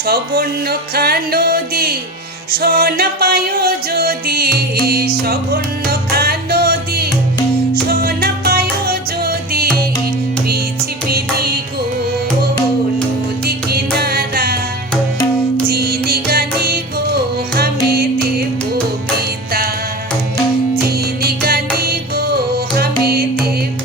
সবর্ণখা নদী সোনা পায় যদি সবর্ণখা নদী সোনা পায় যদি, পৃথিবী গো নদী কিনারা, চিনি গানি গো, হামে দেব পিতা, চিনি গানি গো, হামে দেব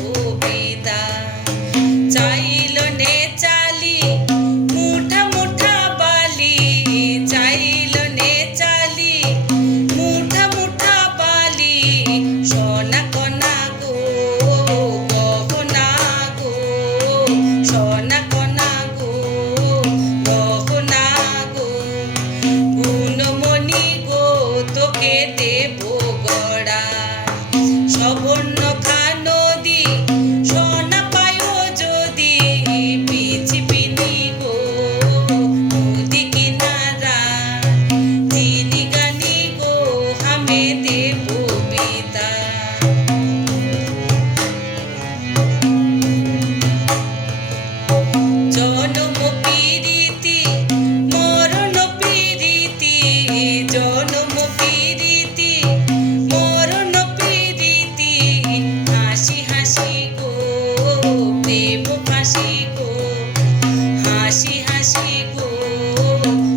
ফাঁসি গো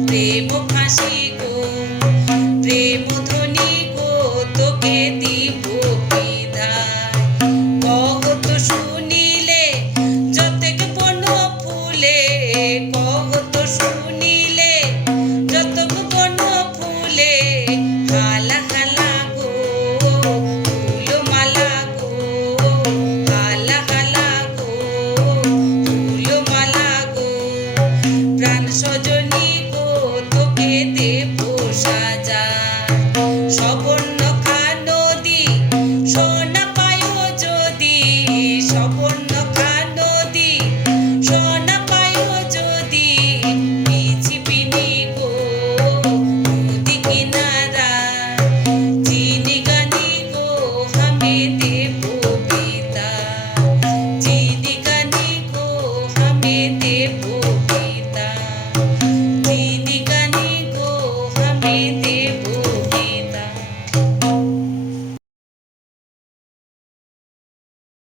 প্রেম ফাঁসি সজনী গো তোকে দেব সাজা। স্বপর্ণখা নদী সোনা যদি স্বপর্ণ